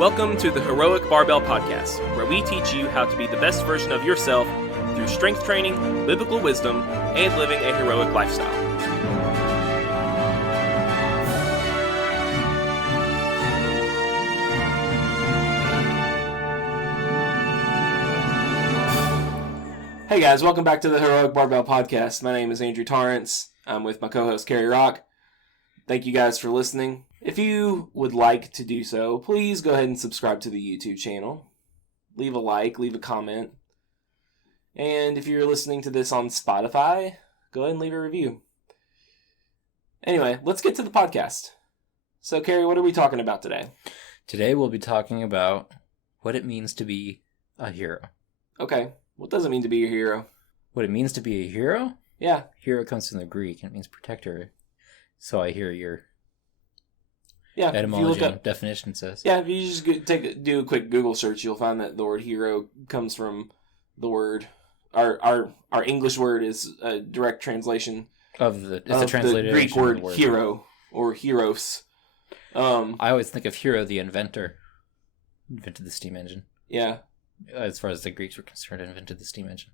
Welcome to the Heroic Barbell Podcast, where we teach you how to be the best version of yourself through strength training, biblical wisdom, and living a heroic lifestyle. Hey guys, welcome back to the Heroic Barbell Podcast. My name is Andrew Torrance. I'm with my co-host Carrie Rock. Thank you guys for listening. If you would like to do so, please go ahead and subscribe to the YouTube channel. Leave a like, leave a comment. And if you're listening to this on Spotify, go ahead and leave a review. Anyway, let's get to the podcast. So, Carrie, what are we talking about today? Today we'll be talking about what it means to be a hero. Okay, what does it mean to be a hero? What it means to be a hero? Yeah. Hero comes from the Greek, and it means protector. So I hear your yeah, etymology and definition says. Yeah, if you just do a quick Google search, you'll find that the word hero comes from the word... Our English word is a direct translation of the Greek word hero or heros. I always think of Hero the inventor. Invented the steam engine. Yeah. As far as the Greeks were concerned, invented the steam engine.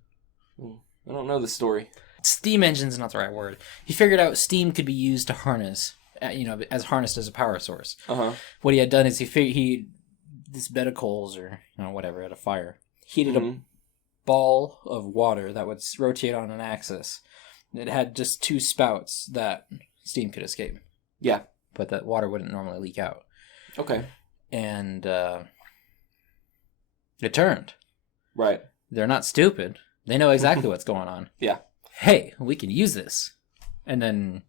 I don't know the story. Steam engine's not the right word. He figured out steam could be used to harness, as harnessed as a power source. Uh-huh. What he had done is he this bed of coals or whatever at a fire, heated a ball of water that would rotate on an axis. It had just two spouts that steam could escape. Yeah. But that water wouldn't normally leak out. Okay. And it turned. Right. They're not stupid. They know exactly what's going on. Yeah. Hey, we can use this. And then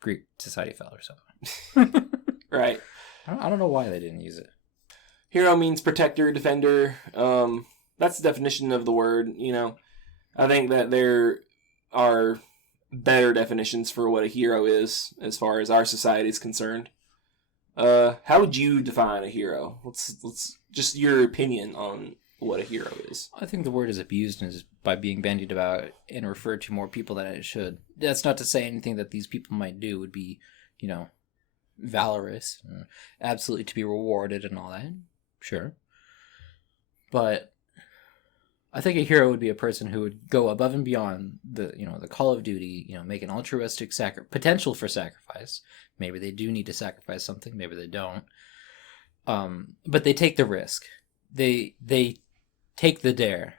Greek society fell or something. Right. I don't know why they didn't use it. Hero means protector, defender. That's the definition of the word, I think that there are better definitions for what a hero is as far as our society is concerned. How would you define a hero? Let's just your opinion on what a hero is. I think the word is abused and is by being bandied about and referred to more people than it should. That's not to say anything that these people might do would be, valorous and absolutely to be rewarded and all that. Sure. But I think a hero would be a person who would go above and beyond the call of duty, make an altruistic potential for sacrifice. Maybe they do need to sacrifice something, maybe they don't. But they take the risk. They take the dare.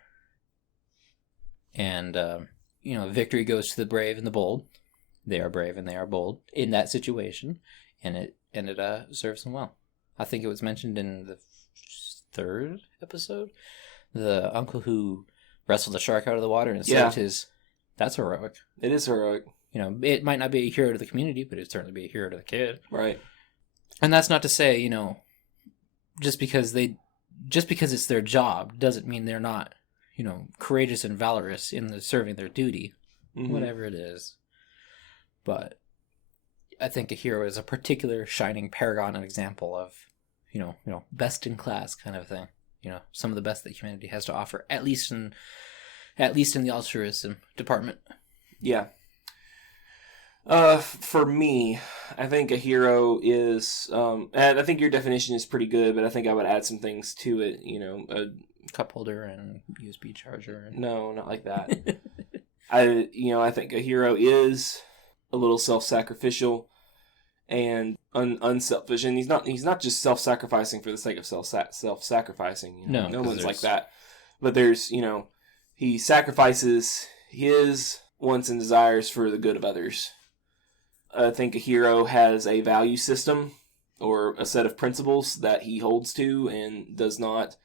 And, victory goes to the brave and the bold. They are brave and they are bold in that situation. And it serves them well. I think it was mentioned in the third episode. The uncle who wrestled the shark out of the water and saved his... That's heroic. It is heroic. It might not be a hero to the community, but it'd certainly be a hero to the kid. Right. And that's not to say, just because it's their job doesn't mean they're not, courageous and valorous in serving their duty, whatever it is. But I think a hero is a particular shining paragon and example of, best in class kind of thing. Some of the best that humanity has to offer, at least in the altruism department. Yeah. For me, I think a hero is, and I think your definition is pretty good, but I think I would add some things to it, a cup holder and USB charger. No, not like that. I think a hero is a little self-sacrificial and unselfish, and he's not just self-sacrificing for the sake of self-sacrificing. No one's like that. But there's he sacrifices his wants and desires for the good of others. I think a hero has a value system or a set of principles that he holds to and does not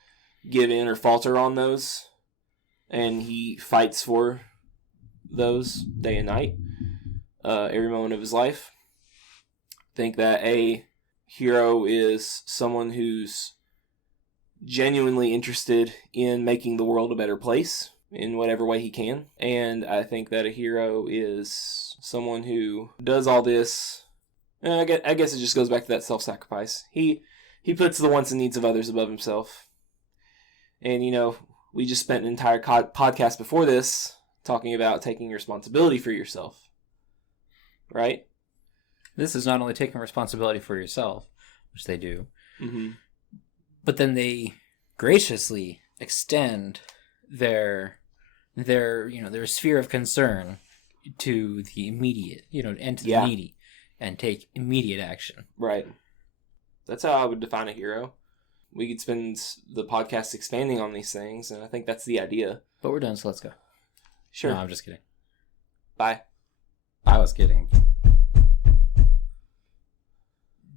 give in or falter on those, and he fights for those day and night, every moment of his life. Think that a hero is someone who's genuinely interested in making the world a better place in whatever way he can. And I think that a hero is someone who does all this. And I guess it just goes back to that self-sacrifice. He puts the wants and needs of others above himself. And, we just spent an entire podcast before this talking about taking responsibility for yourself. Right? This is not only taking responsibility for yourself, which they do, But then they graciously extend their sphere of concern to the immediate, and to the needy, and take immediate action. Right. That's how I would define a hero. We could spend the podcast expanding on these things, and I think that's the idea. But we're done, so let's go. Sure. No, I'm just kidding. Bye. I was kidding.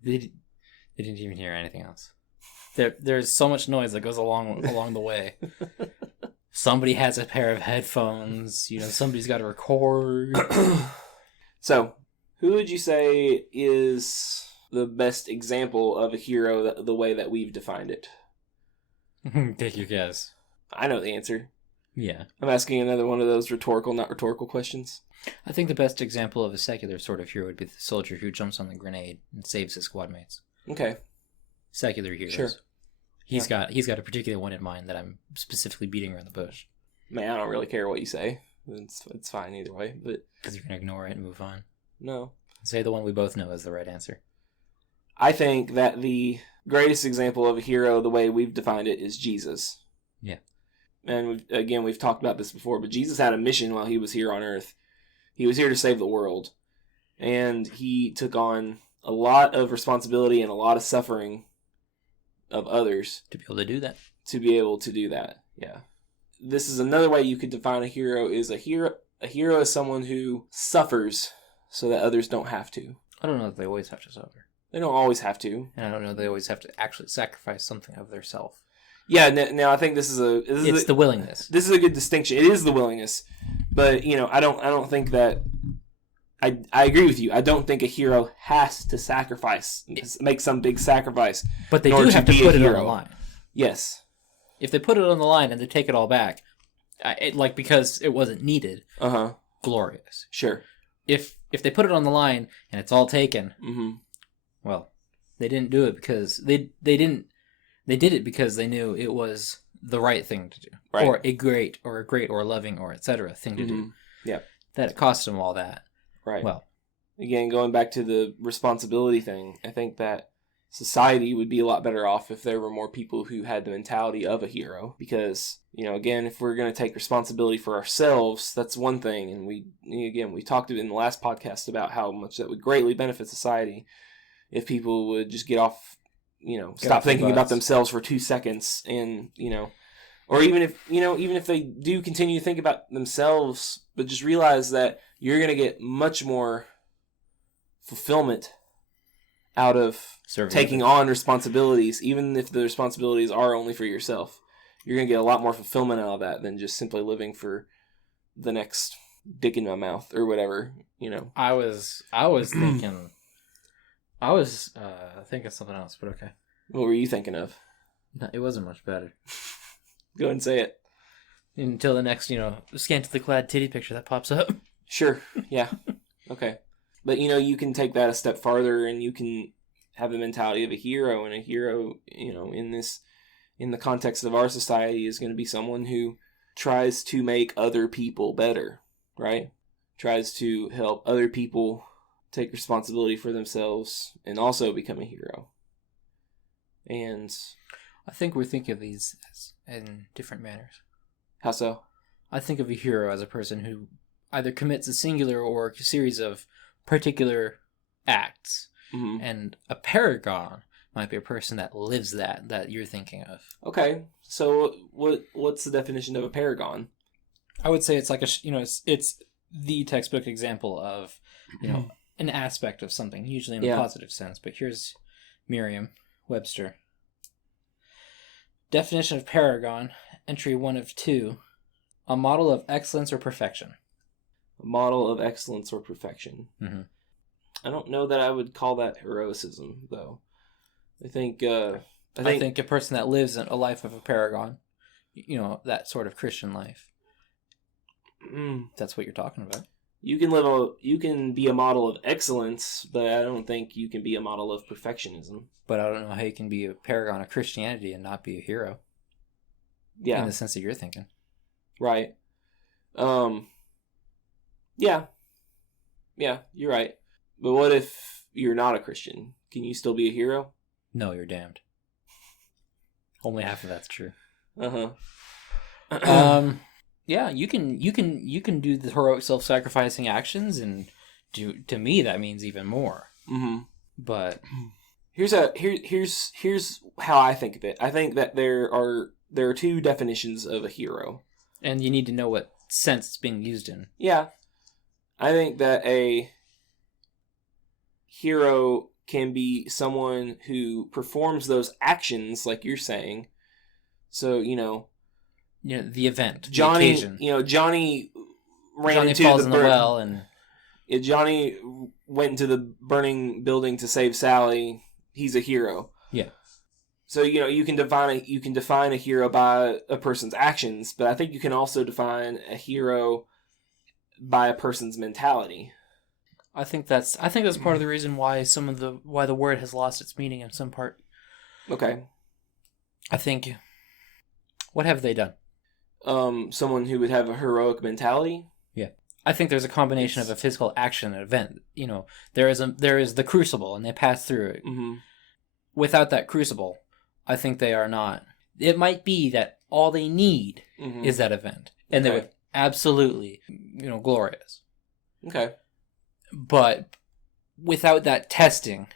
They didn't even hear anything else. There's so much noise that goes along the way. Somebody has a pair of headphones. Somebody's got to record. So, who would you say is the best example of a hero the way that we've defined it? Take your guess. I know the answer. Yeah. I'm asking another one of those rhetorical, not rhetorical questions. I think the best example of a secular sort of hero would be the soldier who jumps on the grenade and saves his squad mates. Okay. Secular heroes. Sure. He's got a particular one in mind that I'm specifically beating around the bush. Man, I don't really care what you say. It's fine either way, but because you're gonna ignore it and move on. No. Say the one we both know is the right answer. I think that the greatest example of a hero, the way we've defined it, is Jesus. Yeah. And we've talked about this before, but Jesus had a mission while he was here on Earth. He was here to save the world, and he took on a lot of responsibility and a lot of suffering of others to be able to do that. Yeah. This is another way you could define a hero. A hero is someone who suffers so that others don't have to. I don't know that they always have to suffer. They don't always have to. And I don't know they always have to actually sacrifice something of their self. Yeah, now I think it's the willingness. This is a good distinction. It is the willingness. But, I don't think that I agree with you. I don't think a hero has to make some big sacrifice. But they do have to put it on the line. Yes. If they put it on the line and they take it all back, because it wasn't needed, glorious. Sure. If they put it on the line and it's all taken, well, they didn't do it because they did it because they knew it was the right thing to do, right. or a great or loving or etc. thing to do. Yeah, that it cost them all that. Right. Well, again, going back to the responsibility thing, I think that society would be a lot better off if there were more people who had the mentality of a hero. Because, again, if we're going to take responsibility for ourselves, that's one thing. And we talked in the last podcast about how much that would greatly benefit society if people would just get off, stop thinking about themselves for 2 seconds and, or even if they do continue to think about themselves, but just realize that you're going to get much more fulfillment out of taking on responsibilities, even if the responsibilities are only for yourself. You're going to get a lot more fulfillment out of that than just simply living for the next dick in my mouth or whatever, I was thinking something else, but okay. What were you thinking of? No, it wasn't much better. Go ahead and say it. Until the next, scantily clad titty picture that pops up. Sure. Yeah. Okay. But, you can take that a step farther and you can have the mentality of a hero. And a hero, in the context of our society, is going to be someone who tries to make other people better, right? Tries to help other people take responsibility for themselves and also become a hero. And I think we're thinking of these in different manners. How so? I think of a hero as a person who either commits a singular or a series of particular acts. Mm-hmm. And a paragon might be a person that lives that you're thinking of. Okay. So what's the definition of a paragon? I would say it's like it's the textbook example of, an aspect of something, usually in a positive sense. But here's Merriam Webster. Definition of paragon, entry 1 of 2. A model of excellence or perfection. A model of excellence or perfection. Mm-hmm. I don't know that I would call that heroicism, though. I think a person that lives a life of a paragon, that sort of Christian life. That's what you're talking about. You can be a model of excellence, but I don't think you can be a model of perfectionism. But I don't know how you can be a paragon of Christianity and not be a hero. Yeah. In the sense that you're thinking. Right. Yeah. Yeah, you're right. But what if you're not a Christian? Can you still be a hero? No, you're damned. Only half of that's true. Yeah, you can do the heroic self-sacrificing actions, and to me that means even more. Mm-hmm. But here's how I think of it. I think that there are two definitions of a hero, and you need to know what sense it's being used in. Yeah, I think that a hero can be someone who performs those actions, like you're saying. So the event, Johnny, the occasion. Johnny ran Johnny into falls the in the well, and Johnny went into the burning building to save Sally. He's a hero. Yeah. So you can define a hero by a person's actions, but I think you can also define a hero by a person's mentality. I think that's part of the reason why why the word has lost its meaning in some part. Okay. I think. What have they done? Someone who would have a heroic mentality. Yeah, I think there's a combination of a physical action and event. There is the crucible, and they pass through it. Mm-hmm. Without that crucible, I think they are not. It might be that all they need is that event, and they would absolutely, glorious. Okay. But without that testing,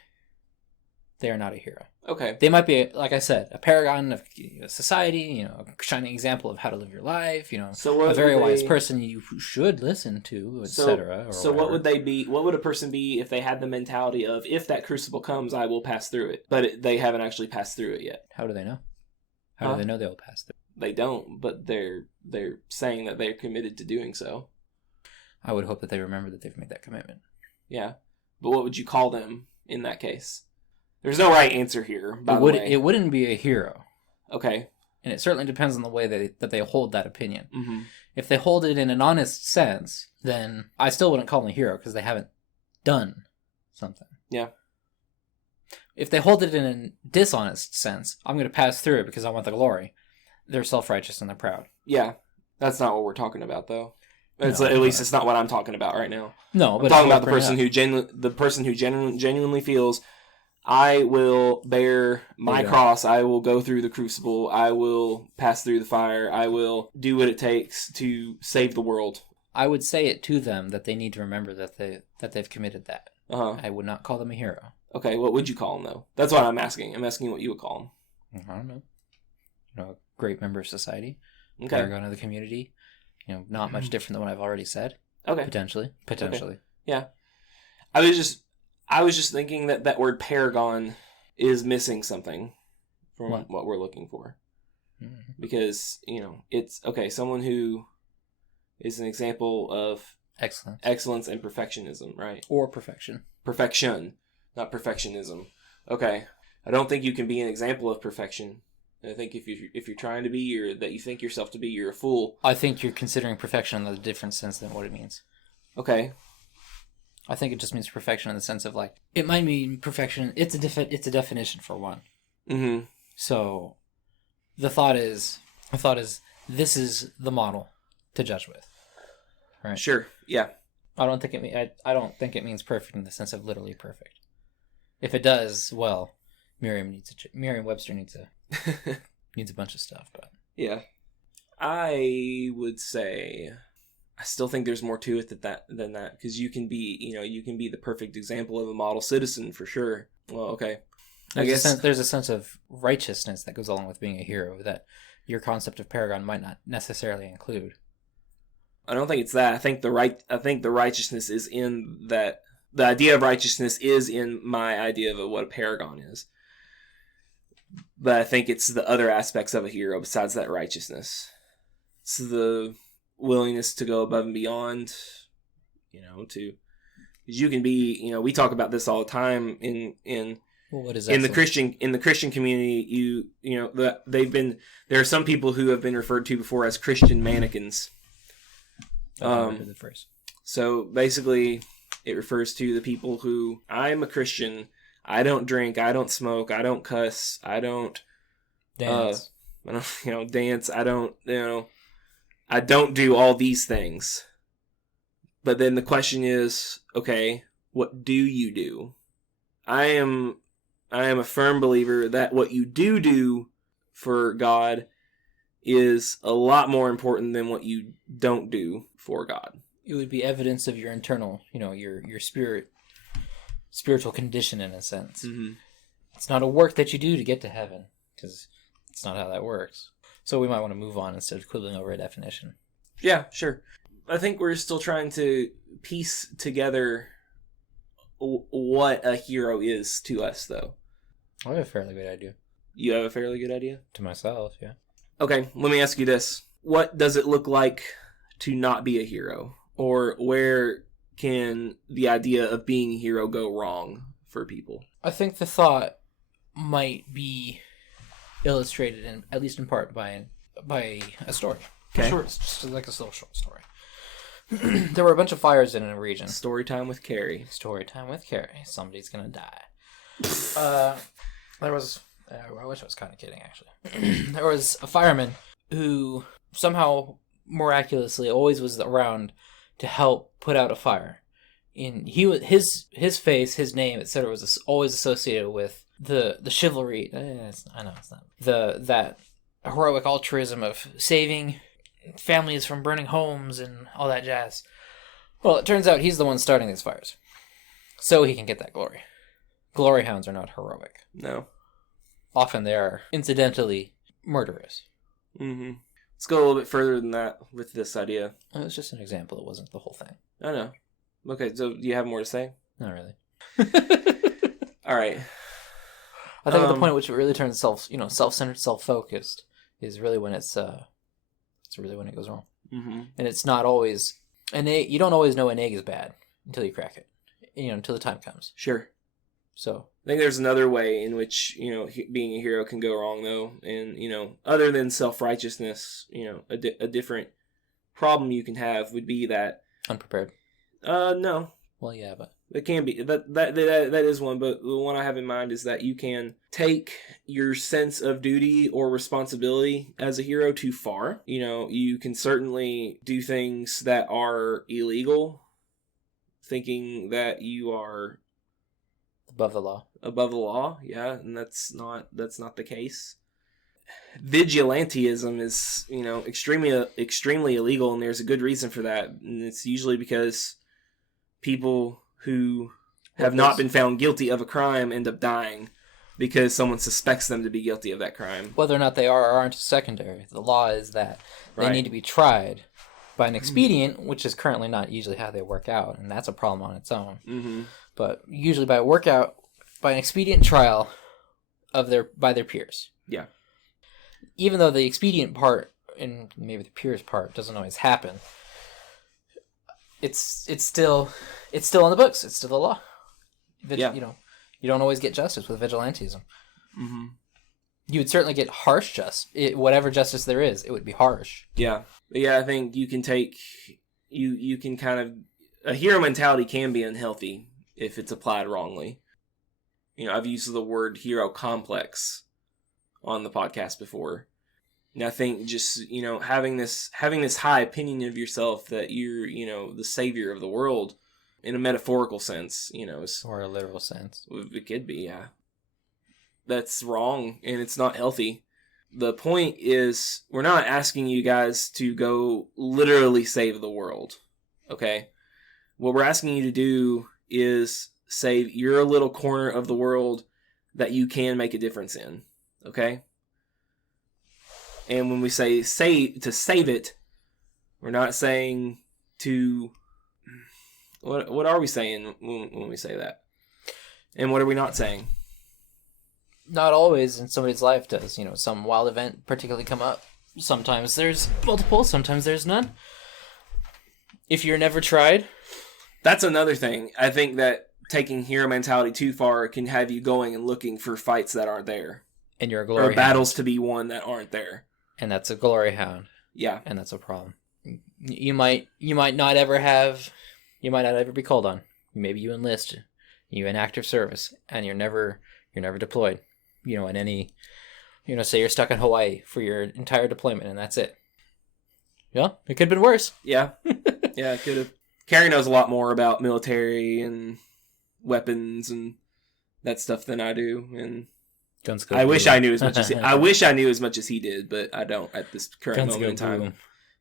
they are not a hero. Okay. They might be, like I said, a paragon of society, a shining example of how to live your life, a very wise person you should listen to, etc. So what would they be? What would a person be if they had the mentality of, if that crucible comes, I will pass through it? But they haven't actually passed through it yet. How do they know? How do they know they will pass through? They don't, but they're saying that they're committed to doing so. I would hope that they remember that they've made that commitment. Yeah. But what would you call them in that case? There's no right answer here, by the way. It wouldn't be a hero. Okay. And it certainly depends on the way that they hold that opinion. Mm-hmm. If they hold it in an honest sense, then I still wouldn't call them a hero because they haven't done something. Yeah. If they hold it in a dishonest sense, I'm going to pass through it because I want the glory. They're self-righteous and they're proud. Yeah. That's not what we're talking about, though. At least it's not what I'm talking about right now. No, but I'm talking about the person who genuinely feels, I will bear my cross. I will go through the crucible. I will pass through the fire. I will do what it takes to save the world. I would say it to them that they need to remember that they've committed that. I would not call them a hero. Okay, what would you call them, though? That's what I'm asking. I'm asking what you would call them. I don't know. A great member of society. Okay. Paragon of the community. Not much different than what I've already said. Okay. Potentially. Okay. Yeah. I was just thinking that word paragon is missing something from what we're looking for. Mm-hmm. Because, it's, someone who is an example of excellence and perfectionism, right? Or perfection. Perfection, not perfectionism. Okay. I don't think you can be an example of perfection. I think if you're trying to be, or that you think yourself to be, you're a fool. I think you're considering perfection in a different sense than what it means. Okay. I think it just means perfection in the sense of it might mean perfection. It's a definition for one. Mm-hmm. So, the thought is this is the model to judge with, right? Sure. Yeah. I don't think it means perfect in the sense of literally perfect. If it does, well, Merriam-Webster needs a bunch of stuff, but yeah, I would say I still think there's more to it than that, because you can be the perfect example of a model citizen for sure. Well, okay, there's a sense of righteousness that goes along with being a hero that your concept of paragon might not necessarily include. I don't think it's that. I think the righteousness is in that. The idea of righteousness is in my idea of what a paragon is. But I think it's the other aspects of a hero besides that righteousness. It's the willingness to go above and beyond, because you can be, we talk about this all the time in what is in the Christian community. There are some people who have been referred to before as Christian mannequins. So basically, it refers to the people who, I'm a Christian. I don't drink. I don't smoke. I don't cuss. I don't dance. Dance. I don't do all these things. But then the question is, okay, what do you do? I am a firm believer that what you do for God is a lot more important than what you don't do for God. It would be evidence of your internal, your spiritual condition in a sense. Mm-hmm. It's not a work that you do to get to heaven, because it's not how that works. So we might want to move on instead of quibbling over a definition. Yeah, sure. I think we're still trying to piece together what a hero is to us, though. I have a fairly good idea. You have a fairly good idea? To myself, yeah. Okay, let me ask you this. What does it look like to not be a hero? Or where can the idea of being a hero go wrong for people? I think the thought might be illustrated, at least in part, by a story. Okay. Just like a little short story. There were a bunch of fires in a region. Story time with Carrie. Story time with Carrie. Somebody's gonna die. There was... I wish I was kind of kidding, actually. There was a fireman who somehow miraculously always was around to help put out a fire. And his face, his name, etc., was always associated with the chivalry. I know it's not that heroic altruism of saving families from burning homes and all that jazz. Well, it turns out he's the one starting these fires, so he can get that glory. Glory hounds are not heroic. No. Often they are incidentally murderous. Mm-hmm. Let's go a little bit further than that with this idea. It was just an example. It wasn't the whole thing. I know. Okay, so do you have more to say? Not really. All right. I think at the point at which it really turns self-centered, self-focused, is really when it's really when it goes wrong. Mm-hmm. And it's not always an egg. You don't always know an egg is bad until you crack it. Until the time comes. Sure. So I think there's another way in which being a hero can go wrong, though, and other than self-righteousness, a different problem you can have would be that unprepared. No. Well, yeah, but it can be that is one, but the one I have in mind is that you can take your sense of duty or responsibility as a hero too far. You can certainly do things that are illegal, thinking that you are above the law, yeah, and that's not the case. Vigilantism is extremely illegal, and there's a good reason for that, and it's usually because people who have not been found guilty of a crime end up dying because someone suspects them to be guilty of that crime. Whether or not they are or aren't secondary. The law is that they need to be tried by an expedient, which is currently not usually how they work out, and that's a problem on its own. Mm-hmm. But usually by an expedient trial by their peers. Yeah. Even though the expedient part and maybe the peers part doesn't always happen, it's still on the books. It's still the law. You don't always get justice with vigilantism. Mm-hmm. You would certainly get harsh justice. Whatever justice there is, it would be harsh. Yeah. I think you can take you can kind of a hero mentality can be unhealthy if it's applied wrongly. I've used the word hero complex on the podcast before. And I think just, having this high opinion of yourself that you're, the savior of the world in a metaphorical sense, or a literal sense. It could be, yeah. That's wrong, and it's not healthy. The point is, we're not asking you guys to go literally save the world, okay? What we're asking you to do is save your little corner of the world that you can make a difference in, okay? And when we say to save it, we're not saying to... What are we saying when we say that? And what are we not saying? Not always in somebody's life does, some wild event particularly come up. Sometimes there's multiple, sometimes there's none. If you're never tried... That's another thing. I think that taking hero mentality too far can have you going and looking for fights that aren't there. And you're a glory hound. Or battles to be won that aren't there. And that's a glory hound. Yeah. And that's a problem. You might not ever be called on. Maybe you enlist, you in active service, and you're never deployed. In any, say you're stuck in Hawaii for your entire deployment, and that's it. Yeah, it could have been worse. Yeah. Yeah, it could have. Carrie knows a lot more about military and weapons and that stuff than I do, and Guns go I wish boom. I knew as much as I wish I knew as much as he did, but I don't at this current Guns moment in go time. boom.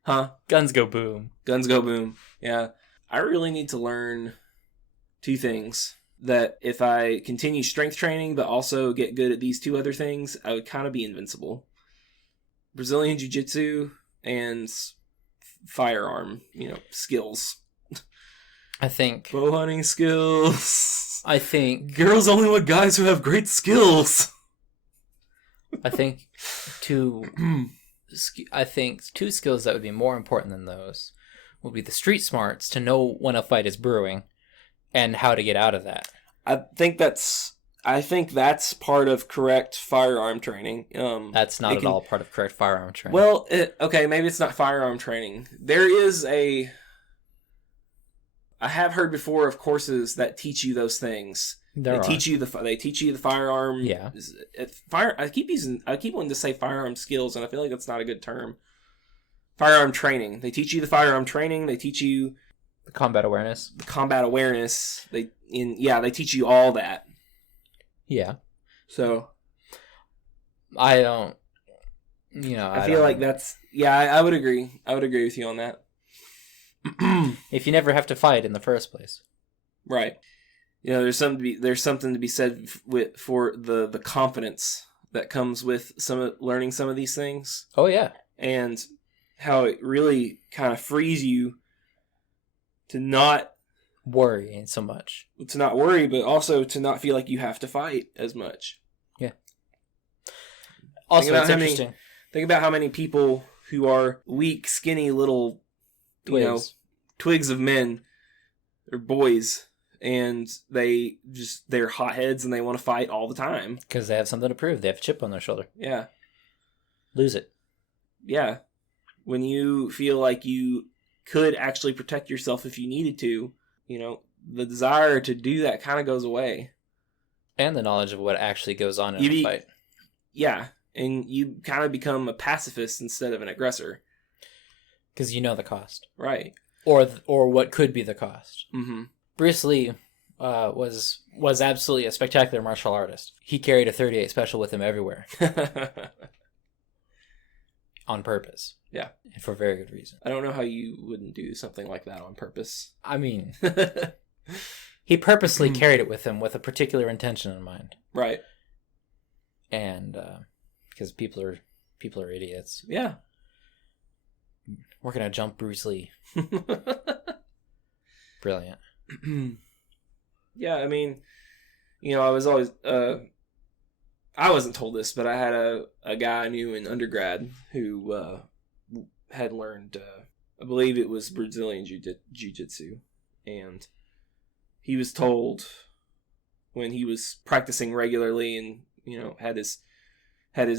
Huh? Guns go boom. Guns go boom. Yeah. I really need to learn 2 things. That if I continue strength training, but also get good at these 2 other things, I would kind of be invincible. Brazilian Jiu-Jitsu and firearm, skills. I think. Bow hunting skills. I think. Girls only want guys who have great skills. I think 2 skills that would be more important than those would be the street smarts to know when a fight is brewing and how to get out of that. I think that's part of correct firearm training. That's not at all part of correct firearm training. Well, okay, maybe it's not firearm training. There is I have heard before of courses that teach you those things. They teach you the firearm. Yeah. I keep wanting to say firearm skills, and I feel like that's not a good term. Firearm training. They teach you the firearm training. They teach you the combat awareness. They teach you all that. Yeah. So I don't. I feel like that's. Yeah, I would agree. I would agree with you on that. If you never have to fight in the first place, right? There's something to be said for the confidence that comes with learning some of these things. Oh yeah, and how it really kind of frees you to not worry so much. To not worry, but also to not feel like you have to fight as much. Yeah. Also, it's interesting. Think about how many people who are weak, skinny little twigs of men or boys, and they're hotheads and they want to fight all the time because they have something to prove. They have a chip on their shoulder. Yeah. Lose it. Yeah. When you feel like you could actually protect yourself if you needed to, the desire to do that kind of goes away. And the knowledge of what actually goes on in a fight. Yeah. And you kind of become a pacifist instead of an aggressor. Because you know the cost. Right. Or what could be the cost. Mm-hmm. Bruce Lee was absolutely a spectacular martial artist. He carried a 38 special with him everywhere. On purpose. Yeah. And for very good reason. I don't know how you wouldn't do something like that on purpose. I mean, he purposely carried it with him with a particular intention in mind. Right. And because people are idiots. Yeah. We're going to jump Bruce Lee. Brilliant. Yeah, I mean, I was always... I wasn't told this, but I had a guy I knew in undergrad who had learned, I believe it was Brazilian Jiu-Jitsu, and he was told when he was practicing regularly and had his head in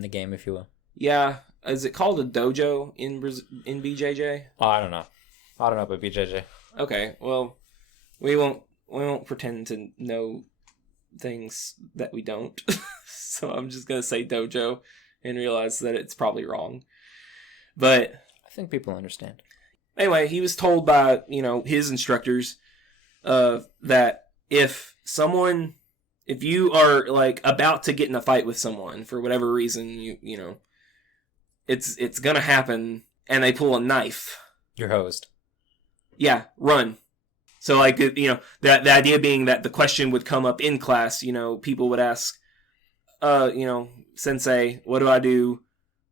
the game, if you will. Yeah, is it called a dojo in BJJ? Oh, I don't know about BJJ. Okay, well, we won't pretend to know things that we don't. So I'm just gonna say dojo and realize that it's probably wrong. But I think people understand. Anyway, he was told by his instructors that if you are like about to get in a fight with someone for whatever reason, it's gonna happen, and they pull a knife. You're hosed. Yeah, run. So, like, the idea being that the question would come up in class, people would ask, Sensei, what do I do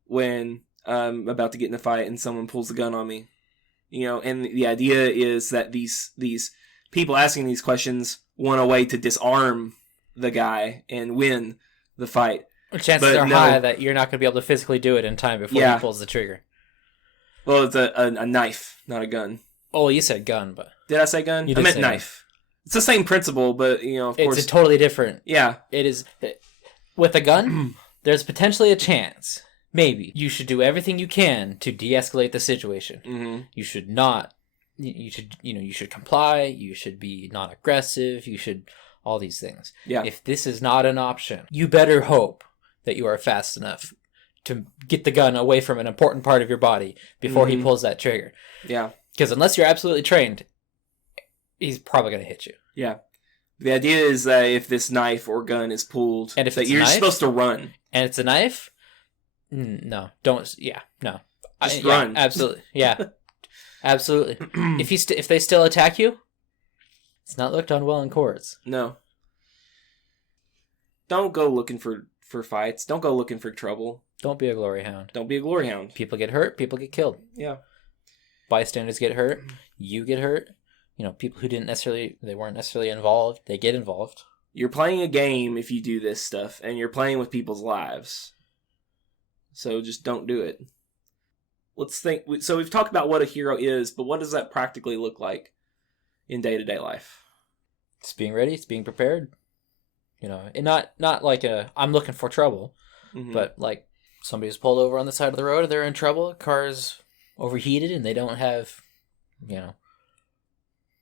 when I'm about to get in a fight and someone pulls a gun on me? And the idea is that these people asking these questions want a way to disarm the guy and win the fight. Chances are high that you're not going to be able to physically do it in time before he pulls the trigger. Well, it's a knife, not a gun. Oh, you said gun, but... Did I say gun? I meant knife. Gun. It's the same principle, but, of course... It's totally different. Yeah. It is... With a gun, there's potentially a chance. Maybe. You should do everything you can to de-escalate the situation. Mm-hmm. You should not... You should comply. You should be non-aggressive. You should... All these things. Yeah. If this is not an option, you better hope that you are fast enough to get the gun away from an important part of your body before he pulls that trigger. Yeah. Because unless you're absolutely trained, he's probably going to hit you. Yeah. The idea is that if this knife or gun is pulled, and if that it's you're a knife, supposed to run. And it's a knife? No, don't. Yeah, no. Just run. Yeah, absolutely. Yeah, absolutely. If they still attack you, it's not looked on well in courts. No. Don't go looking for fights. Don't go looking for trouble. Don't be a glory hound. Don't be a glory hound. People get hurt. People get killed. Yeah. Bystanders get hurt. You get hurt. People who they weren't necessarily involved, they get involved. You're playing a game if you do this stuff, and you're playing with people's lives. So just don't do it. Let's think. So we've talked about what a hero is, but what does that practically look like in day-to-day life? It's being ready. It's being prepared. And not like I'm looking for trouble, but like somebody's pulled over on the side of the road and they're in trouble. Car's overheated and they don't have,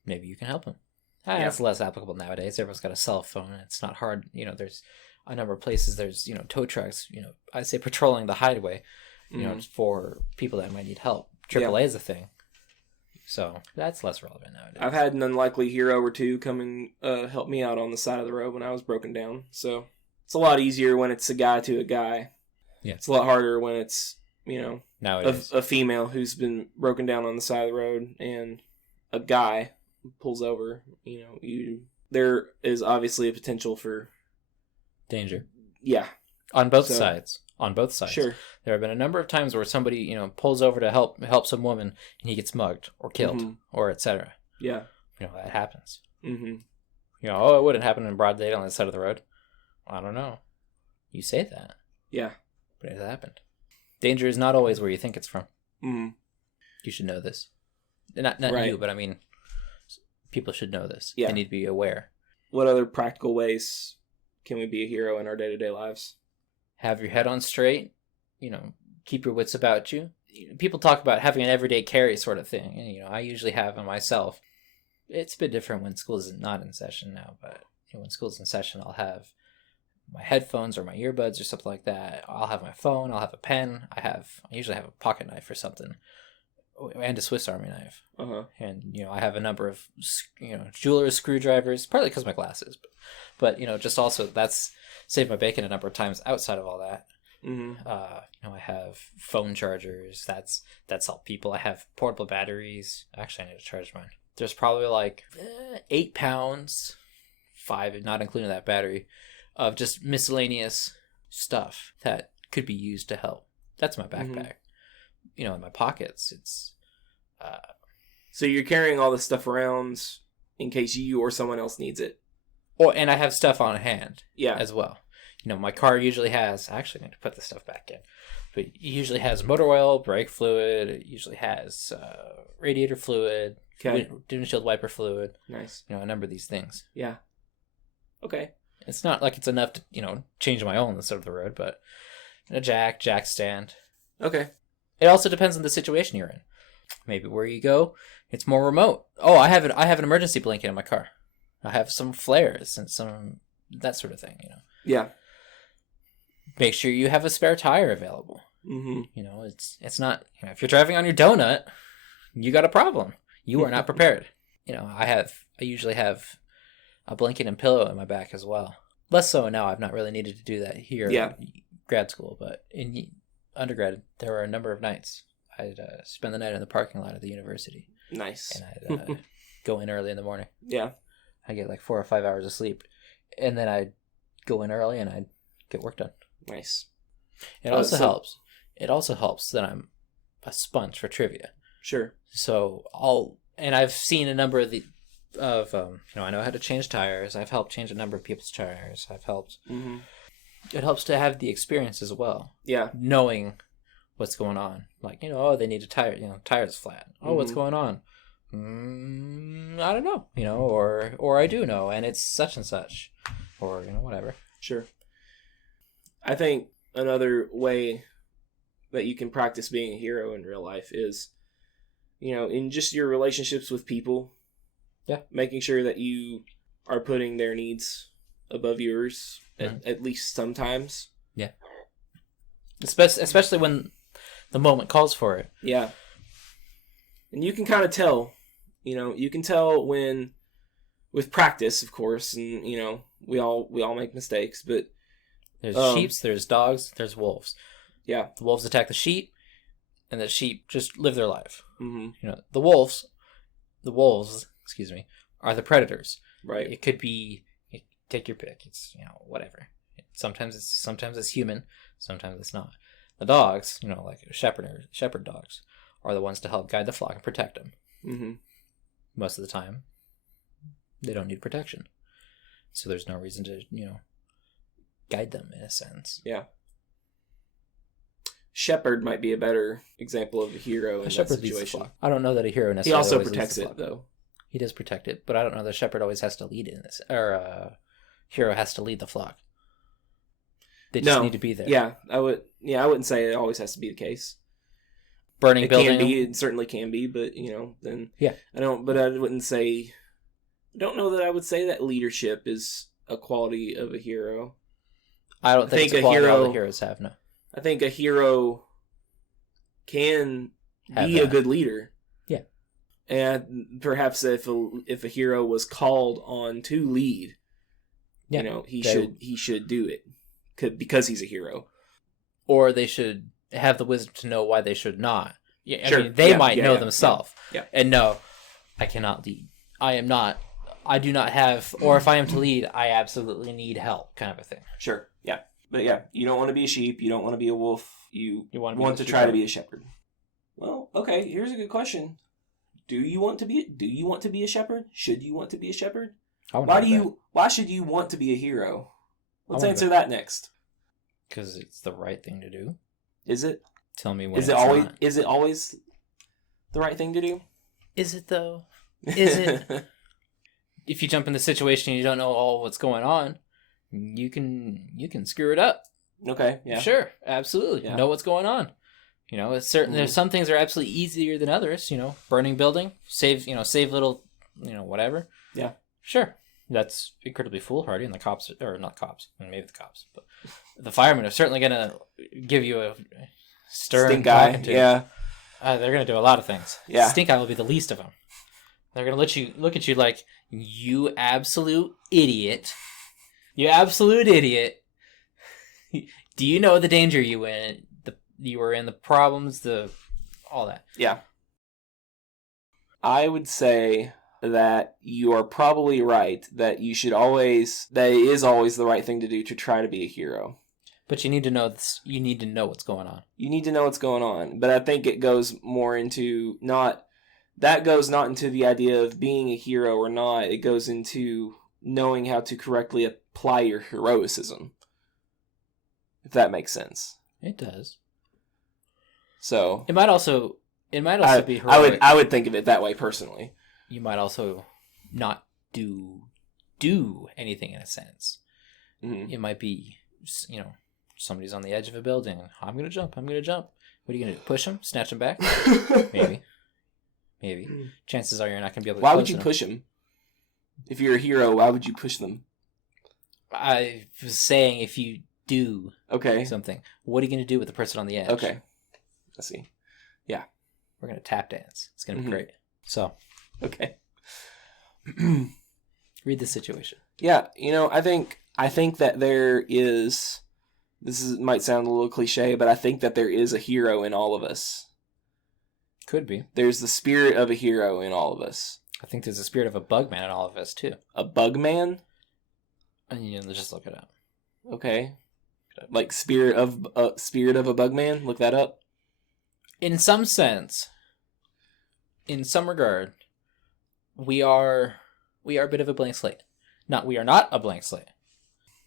maybe you can help them. It's less applicable nowadays. Everyone's got a cell phone. It's not hard. There's a number of places. There's, tow trucks, I say patrolling the highway, for people that might need help. AAA is a thing. So that's less relevant nowadays. I've had an unlikely hero or two come and help me out on the side of the road when I was broken down. So it's a lot easier when it's a guy to a guy. Yeah. It's a lot harder when it's, nowadays a female who's been broken down on the side of the road and a guy pulls over. There is obviously a potential for danger. Yeah. On both sides. On both sides. Sure. There have been a number of times where somebody, pulls over to help some woman and he gets mugged or killed or etc. Yeah. That happens. Mm-hmm. It wouldn't happen in broad daylight on the side of the road. I don't know. You say that. Yeah. But it happened. Danger is not always where you think it's from. Mm-hmm. You should know this. Not right. You, but I mean, people should know this. Yeah. They need to be aware. What other practical ways can we be a hero in our day-to-day lives? Have your head on straight. Keep your wits about you. People talk about having an everyday carry sort of thing. And, I usually have on myself. It's a bit different when school is not in session now, but when school's in session, I'll have my headphones or my earbuds or something like that. I'll have my phone. I'll have a pen. I usually have a pocket knife or something, and a Swiss Army knife. And I have a number of jeweler's screwdrivers, partly because of my glasses, but just also that's saved my bacon a number of times outside of all that. I have phone chargers. That's helped people. I have portable batteries. Actually, I need to charge mine. There's probably like 8 pounds, 5, not including that battery, of just miscellaneous stuff that could be used to help. That's my backpack. In my pockets, it's... So you're carrying all this stuff around in case you or someone else needs it. And I have stuff on hand as well. My car usually has... Actually, I need to put this stuff back in. But it usually has motor oil, brake fluid. It usually has radiator fluid, windshield wiper fluid. Nice. A number of these things. Yeah. Okay. It's not like it's enough to, change my own on the side of the road, but a jack stand. Okay. It also depends on the situation you're in. Maybe where you go, it's more remote. Oh, I have an emergency blanket in my car. I have some flares and some that sort of thing. Yeah. Make sure you have a spare tire available. Mm-hmm. It's not. If you're driving on your donut, you got a problem. You are not prepared. I usually have a blanket and pillow in my back as well. Less so now. I've not really needed to do that here in grad school, but in undergrad, there were a number of nights I'd spend the night in the parking lot of the university. Nice. And I'd go in early in the morning. Yeah. I get like 4 or 5 hours of sleep, and then I'd go in early and I'd get work done. Nice. It also helps. It also helps that I'm a sponge for trivia. Sure. So I've seen a number of I know how to change tires. I've helped change a number of people's tires. I've helped. Mm-hmm. It helps to have the experience as well. Yeah. Knowing what's going on. Like, they need a tire, tire's flat. Oh, what's going on? I don't know, or I do know, and it's such and such, or, whatever. Sure. I think another way that you can practice being a hero in real life is, in just your relationships with people. Yeah. Making sure that you are putting their needs above yours, at least sometimes. Yeah. Especially when the moment calls for it. Yeah. And you can kind of tell, you can tell when with practice, of course, and we all make mistakes, but there's sheep, there's dogs, there's wolves. Yeah, the wolves attack the sheep, and the sheep just live their life. Mm-hmm. The wolves, excuse me, are the predators. Right. It could be, take your pick. It's whatever. Sometimes it's human, sometimes it's not. The dogs, like shepherd dogs, are the ones to help guide the flock and protect them. Mm-hmm. Most of the time, they don't need protection, so there's no reason to guide them in a sense. Yeah. Shepherd might be a better example of a hero in that situation. I don't know that a hero necessarily. He also protects it, though. He does protect it, but I don't know that a shepherd always has to lead in this, or a hero has to lead the flock. They just need to be there. Yeah, I wouldn't say it always has to be the case. Burning building. It certainly can be, but then I wouldn't say. I don't know that I would say that leadership is a quality of a hero. I don't think it's a quality all the heroes have. No, I think a hero can be a good leader. Yeah, and perhaps if a hero was called on to lead, he should do it because he's a hero, or they should have the wisdom to know why they should not. Yeah, sure. I mean, they might know themselves. Yeah. And no, I cannot lead. I do not have, or if I am to lead, I absolutely need help, kind of a thing. Sure. Yeah. But yeah, you don't want to be a sheep. You don't want to be a wolf. You want to try to be a shepherd. Well, okay. Here's a good question. Do you want to be a shepherd? Should you want to be a shepherd? Why should you want to be a hero? Let's answer that next. Because it's the right thing to do. Is it? Tell me when. Is it always the right thing to do? Is it though? Is it? If you jump in the situation and you don't know all what's going on, you can screw it up. Okay. Yeah. Sure. Absolutely. Yeah. Know what's going on. It's certain. There's some things that are absolutely easier than others. Burning building, save little, whatever. Yeah. Sure. That's incredibly foolhardy, and the cops, or not cops, maybe the cops, but the firemen are certainly going to give you a stern stink eye. Yeah. They're going to do a lot of things. Yeah. Stink eye will be the least of them. They're going to look at you like, you absolute idiot. You absolute idiot. Do you know the danger you were in, the problems, all that? Yeah. I would say that you are probably right, that it is always the right thing to do to try to be a hero. But you need to know this. You need to know what's going on. You need to know what's going on. But I think it goes more into not into the idea of being a hero or not. It goes into knowing how to correctly apply your heroicism. If that makes sense. It does. So it might also be heroic. I would think of it that way personally. You might also not do anything in a sense. Mm-hmm. It might be, somebody's on the edge of a building. I'm going to jump. What are you going to do? Push him? Snatch him back? Maybe. Chances are you're not going to be able to Why would you push him? If you're a hero, why would you push them? I was saying if you do something, what are you going to do with the person on the edge? Okay. I see. Yeah. We're going to tap dance. It's going to be great. So. Okay. Read the situation. Yeah. I think that there is, might sound a little cliche, but I think that there is a hero in all of us. Could be. There's the spirit of a hero in all of us. I think there's a spirit of a bug man in all of us, too. A bug man? And just look it up. Okay. Like spirit of a bug man? Look that up. In some sense, in some regard, we are a bit of a blank slate. We are not a blank slate.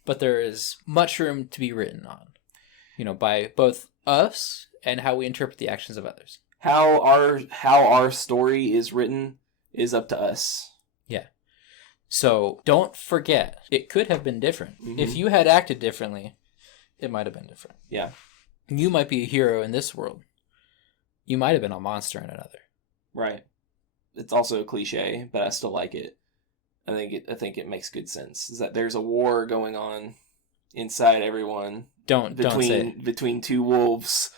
But there is much room to be written on, by both us and how we interpret the actions of others. How our story is written is up to us. Yeah. So don't forget, it could have been different. Mm-hmm. If you had acted differently, it might have been different. Yeah. You might be a hero in this world. You might have been a monster in another. Right. It's also a cliche, but I still like it. I think it makes good sense. Is that there's a war going on inside everyone. Between two wolves.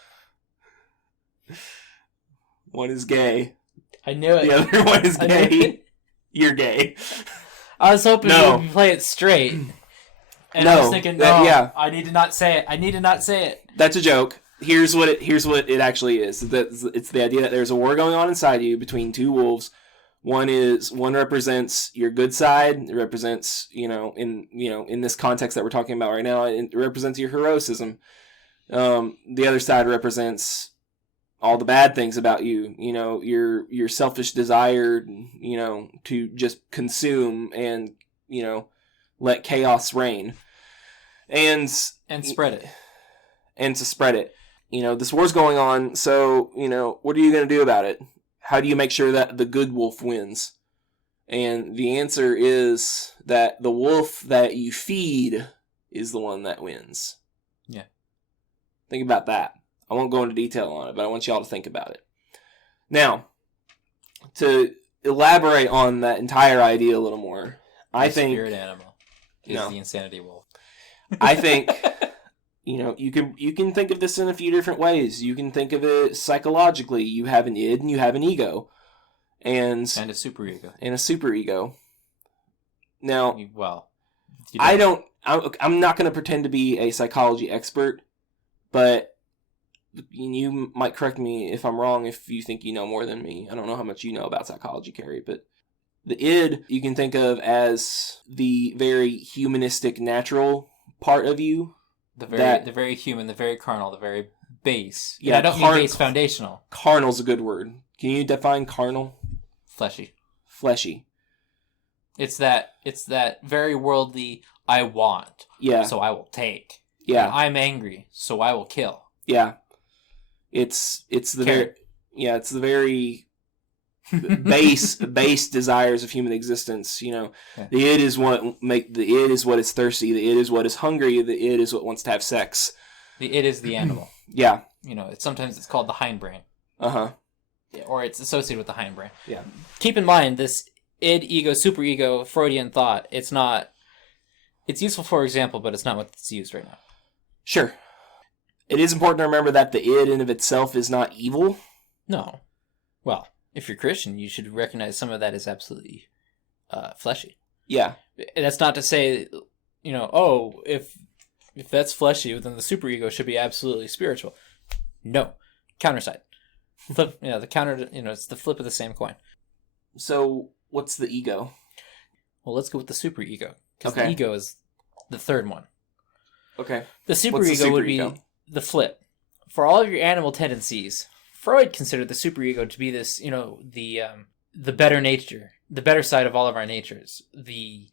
One is gay. I knew it. The other one is gay. You're gay. I was hoping No. you'd play it straight. And No, I was thinking, no, yeah. I need to not say it. I need to not say it. That's a joke. Here's what it actually is. It's the idea that there's a war going on inside you between two wolves. One represents your good side. It represents, in this context that we're talking about right now, it represents your heroism. The other side represents all the bad things about you. Your selfish desire, to just consume and, let chaos reign. And spread it. And to spread it. This war's going on, so, what are you going to do about it? How do you make sure that the good wolf wins? And the answer is that the wolf that you feed is the one that wins. Yeah. Think about that. I won't go into detail on it, but I want you all to think about it. Now, to elaborate on that entire idea a little more, I think... spirit animal is the insanity wolf. I think... you can think of this in a few different ways. You can think of it psychologically. You have an id and you have an ego. And a superego. And a superego. Now, I'm not going to pretend to be a psychology expert, but you might correct me if I'm wrong if you think you know more than me. I don't know how much you know about psychology, Carrie, but the id you can think of as the very humanistic, natural part of you. The very human, the very carnal, the very base. Yeah, I don't mean base foundational. Carnal's a good word. Can you define carnal? Fleshy. It's that very worldly, I want, so I will take. Yeah. And I'm angry, so I will kill. Yeah. It's the very base desires of human existence. The id is what is thirsty. The id is what is hungry. The id is what wants to have sex. The id is the animal. Yeah. Sometimes it's called the hindbrain. Uh-huh. Or it's associated with the hindbrain. Yeah. Keep in mind this id, ego, superego, Freudian thought. It's useful for example, but it's not what it's used right now. Sure. It is important to remember that the id in of itself is not evil. No. Well, if you're Christian, you should recognize some of that is absolutely fleshy. Yeah. That's not to say, if that's fleshy, then the superego should be absolutely spiritual. No. Counter side. Flip, the counter, it's the flip of the same coin. So, what's the ego? Well, let's go with the superego. Because the ego is the third one. Okay. The superego would be the flip. For all of your animal tendencies, Freud considered the superego to be this, the better nature, the better side of all of our natures, the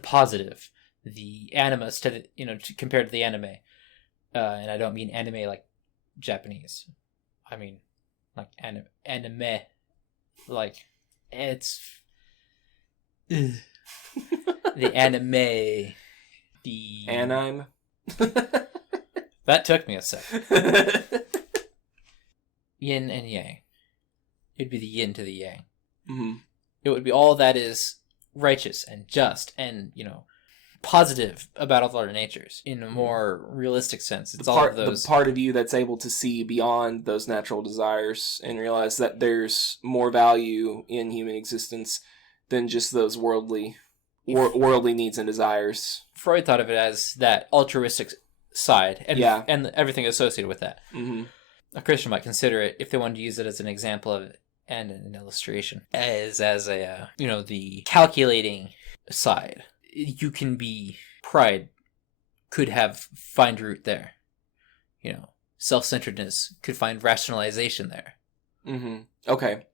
positive, the animus compared to the anime. And I don't mean anime like Japanese. I mean like anime, like it's the anime, the anime. That took me a sec. Yin and yang. It'd be the yin to the yang. Mm-hmm. It would be all that is righteous and just and, positive about all our natures in a more realistic sense. It's all of those. The part of you that's able to see beyond those natural desires and realize that there's more value in human existence than just those worldly needs and desires. Freud thought of it as that altruistic side and everything associated with that. Mm-hmm. A Christian might consider it, if they wanted to use it as an example of and an illustration, as a the calculating side. You can be pride could find root there. Self-centeredness could find rationalization there. Mm-hmm. Okay.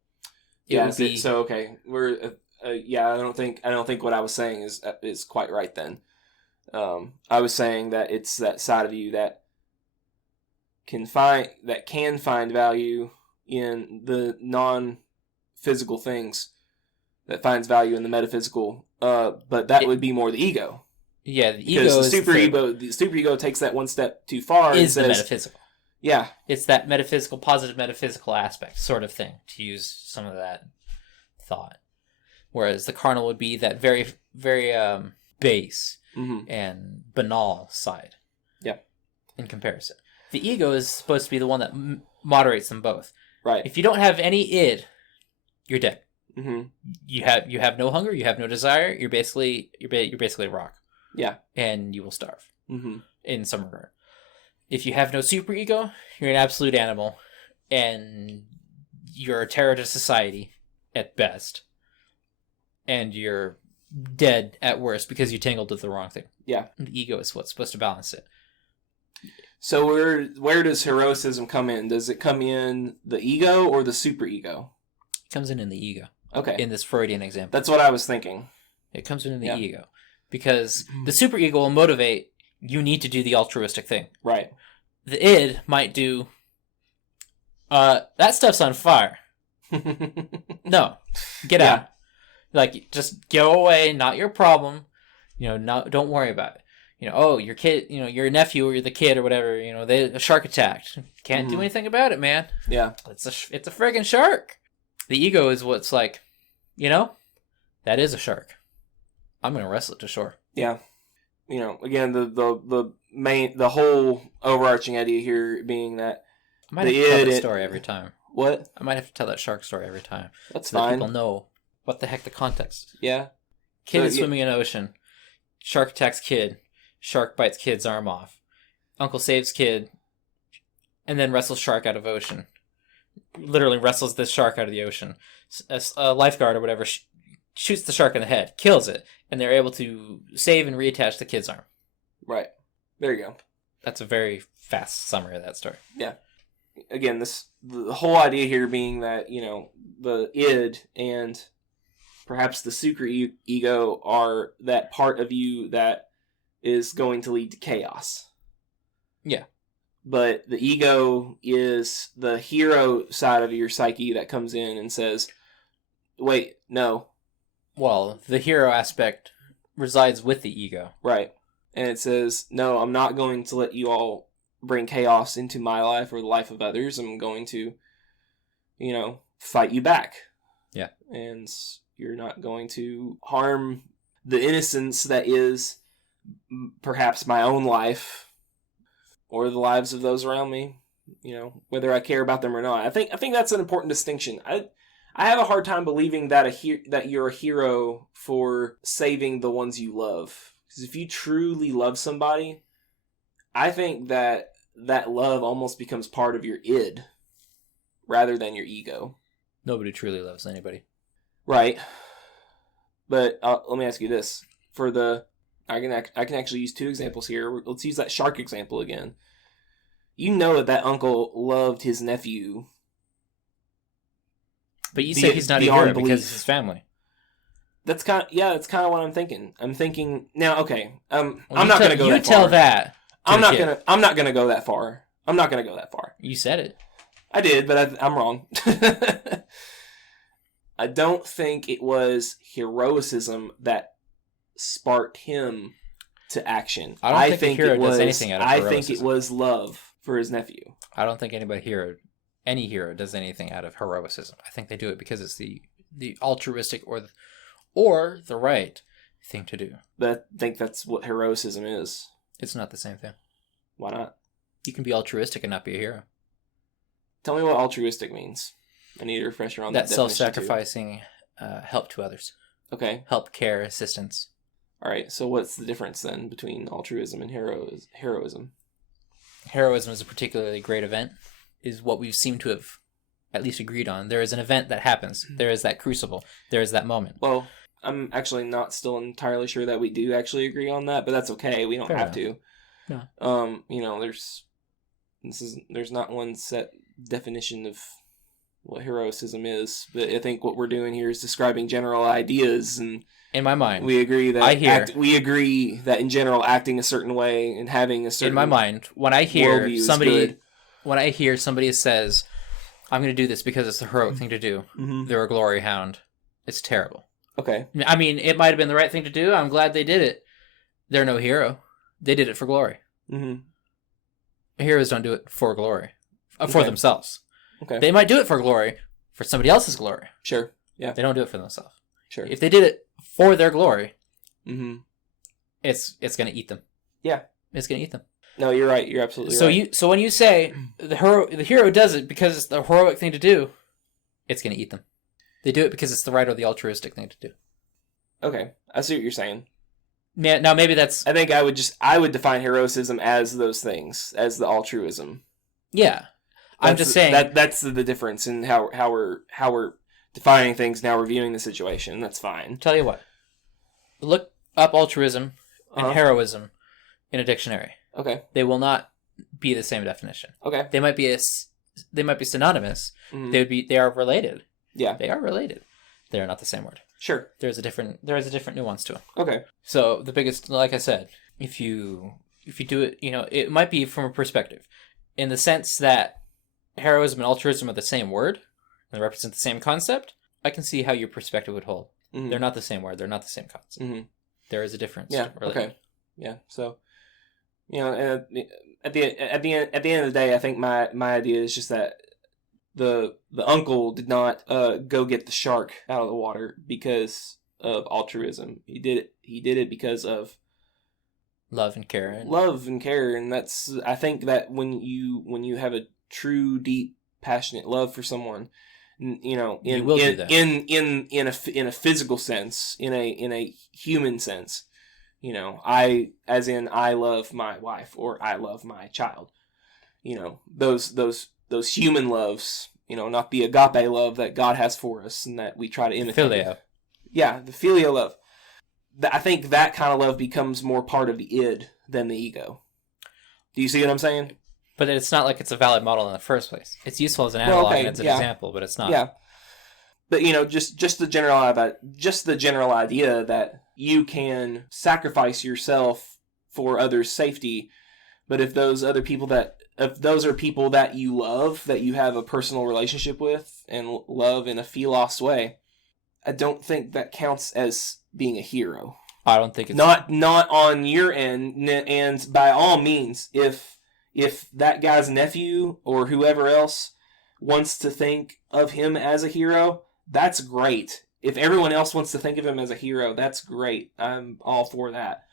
Okay. We're I don't think what I was saying is quite right then. I was saying that it's that side of you that can find value in the non-physical things, that finds value in the metaphysical. But that would be more the ego. Yeah, the ego because the superego takes that one step too far. Is the metaphysical. Yeah, it's that metaphysical, positive metaphysical aspect sort of thing, to use some of that thought. Whereas the carnal would be that very, very base and banal side. Yeah, in comparison, the ego is supposed to be the one that moderates them both. Right. If you don't have any id, you're dead. Mm-hmm. You have no hunger, you have no desire. You're basically a rock. Yeah. And you will starve. Mm-hmm. In some regard. If you have no superego, you're an absolute animal, and you're a terror to society at best, and you're dead at worst because you tangled with the wrong thing. Yeah. The ego is what's supposed to balance it. So where does heroicism come in? Does it come in the ego or the superego? It comes in the ego. Okay. In this Freudian example. That's what I was thinking. It comes in the ego. Because the superego will motivate, you need to do the altruistic thing. Right. The id might do, that stuff's on fire. No. Get out. Like, just go away, not your problem. Don't worry about it. Your kid, your nephew or the kid or whatever, a shark attacked. Can't do anything about it, man. Yeah. It's a friggin' shark. The ego is what's like, that is a shark. I'm going to wrestle it to shore. Yeah. Again, the whole overarching idea here being that I might have to tell that story every time. What? I might have to tell that shark story every time. That's so fine. That people know what the heck the context. Yeah. Kid is swimming in an ocean. Shark attacks kid. Shark bites kid's arm off. Uncle saves kid, and then wrestles shark out of ocean. Literally wrestles this shark out of the ocean. A lifeguard or whatever shoots the shark in the head, kills it, and they're able to save and reattach the kid's arm. Right. There you go. That's a very fast summary of that story. Yeah. Again, the whole idea here being that, the id and perhaps the superego are that part of you that is going to lead to chaos. Yeah. But the ego is the hero side of your psyche that comes in and says, wait, no. Well, the hero aspect resides with the ego. Right. And it says, no, I'm not going to let you all bring chaos into my life or the life of others. I'm going to, fight you back. Yeah. And you're not going to harm the innocence that is perhaps my own life or the lives of those around me, whether I care about them or not. I think that's an important distinction. I have a hard time believing that that you're a hero for saving the ones you love. Because if you truly love somebody, I think that love almost becomes part of your id rather than your ego. Nobody truly loves anybody. Right. But let me ask you this. I can actually use two examples here. Let's use that shark example again. That uncle loved his nephew. But you say he's not a hero because it's his family. That's kind of what I'm thinking. I'm thinking now. Okay, I'm not going to go that far. You tell that. I'm not going to go that far. I'm not going to go that far. You said it. I did, but I'm wrong. I don't think it was heroicism that sparked him to action. I don't think a hero does anything out of heroicism. I think it was love for his nephew. I don't think any hero does anything out of heroicism. I think they do it because it's the altruistic or the right thing to do. But I think that's what heroicism is. It's not the same thing. Why not? You can be altruistic and not be a hero. Tell me what altruistic means. I need a refresher on that. That's self-sacrificing help to others. Okay. Help, care, assistance. All right. So what's the difference then between altruism and heroism? Heroism is a particularly great event, is what we seem to have at least agreed on. There is an event that happens. There is that crucible. There is that moment. Well, I'm actually not still entirely sure that we do actually agree on that, but that's okay. We don't have to. No. There's not one set definition of what heroicism is, but I think what we're doing here is describing general ideas, and in my mind, we agree that in general acting a certain way and having a certain in my mind, when I hear somebody says, "I'm going to do this because it's the heroic thing to do," they're a glory hound. It's terrible. Okay. I mean, it might have been the right thing to do. I'm glad they did it. They're no hero. They did it for glory. Mm-hmm. Heroes don't do it for glory, for themselves. Okay. They might do it for glory, for somebody else's glory. Sure. Yeah. They don't do it for themselves. Sure. If they did it for their glory, it's going to eat them. Yeah. It's going to eat them. No, you're right. You're absolutely right. So when you say the hero does it because it's the heroic thing to do, it's going to eat them. They do it because it's the right or the altruistic thing to do. Okay, I see what you're saying. Yeah, now maybe that's... I think I would define heroism as those things, as the altruism. Yeah. I'm just saying... That's the difference in how we're defining things, now we're viewing the situation. That's fine. Tell you what. Look up altruism and heroism in a dictionary. Okay. They will not be the same definition. Okay. They might be synonymous. Mm-hmm. They are related. Yeah. They are related. They are not the same word. Sure. There is a different nuance to it. Okay. So the biggest, like I said, if you do it, it might be from a perspective, in the sense that heroism and altruism are the same word and they represent the same concept. I can see how your perspective would hold. Mm-hmm. They're not the same word. They're not the same concept. Mm-hmm. There is a difference. Yeah. Okay. Yeah. So, at the end of the day, I think my idea is just that the uncle did not go get the shark out of the water because of altruism. He did it because of love and care. And that's, I think that when you have a true, deep, passionate love for someone, in a physical sense, in a human sense, I love my wife or I love my child. Those human loves, not the agape love that God has for us and that we try to imitate. Philia. Yeah, the filial love. I think that kind of love becomes more part of the id than the ego. Do you see what I'm saying? But it's not like it's a valid model in the first place. It's useful as an analog and as an example, but it's not. Yeah. But just the general idea that you can sacrifice yourself for others' safety, but if those are people that you love, that you have a personal relationship with and love in a philos way, I don't think that counts as being a hero. I don't think it's not on your end. And by all means, if that guy's nephew or whoever else wants to think of him as a hero, that's great. If everyone else wants to think of him as a hero, that's great. I'm all for that.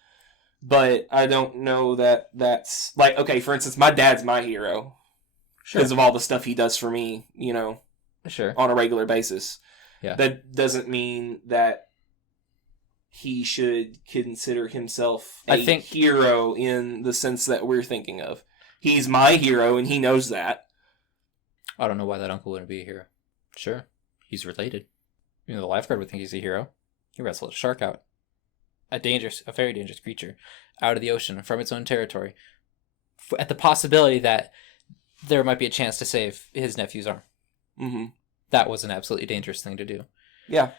But I don't know that that's... Like, okay, for instance, my dad's my hero. Sure. Because of all the stuff he does for me, sure, on a regular basis. Yeah. That doesn't mean that he should consider himself a hero in the sense that we're thinking of. He's my hero, and he knows that. I don't know why that uncle wouldn't be a hero. Sure, he's related. The lifeguard would think he's a hero. He wrestled a shark out. A very dangerous creature, out of the ocean, from its own territory, at the possibility that there might be a chance to save his nephew's arm. Mm-hmm. That was an absolutely dangerous thing to do. Yeah.